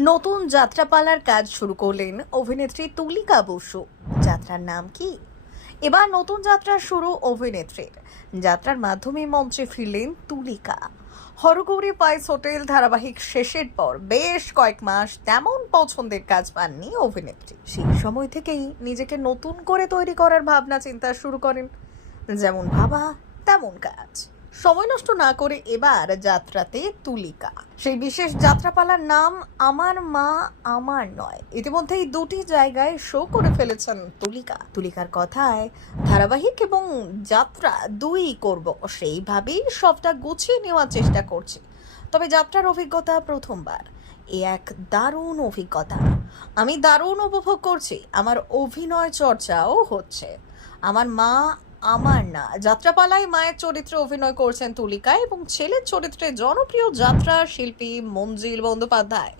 নতুন যাত্রাপালার কাজ শুরু করলেন অভিনেত্রী তুলিকা বসু। যাত্রার নাম কি? এবার নতুন যাত্রা শুরু অভিনেত্রীর। যাত্রার মাধ্যমে মঞ্চে ফিরলেন তুলিকা। হরগৌরী পাইস হোটেল ধারাবাহিক শেষের পর বেশ কয়েক মাস তেমন পছন্দের কাজ পাননি অভিনেত্রী। সেই সময় থেকেই নিজেকে নতুন করে তৈরি করার ভাবনা চিন্তা শুরু করেন। যেমন ভাবা, তেমন কাজ। সময় নষ্ট না করে এবার যাত্রাতে তুলিকা। সেই বিশেষ যাত্রাপালার নাম আমার মা, আমার নয়। ইতিমধ্যেই দুটি জায়গায় শো করে ফেলেছেন তুলিকা। তুলিকার কথায় ধারাবাহিক এবং যাত্রা দুই করব, সেইভাবেই সবটা গুছিয়ে নেওয়ার চেষ্টা করছি। তবে যাত্রার অভিজ্ঞতা প্রথমবার। এ এক দারুণ অভিজ্ঞতা। আমি দারুণ উপভোগ করছি। আমার অভিনয় চর্চাও হচ্ছে। আমার মা আমার না। যাত্রাপালায় মায়ের চরিত্রে অভিনয় করছেন তুলিকা এবং ছেলের চরিত্রে জনপ্রিয় যাত্রা শিল্পী মঞ্জিল বন্দ্যোপাধ্যায়।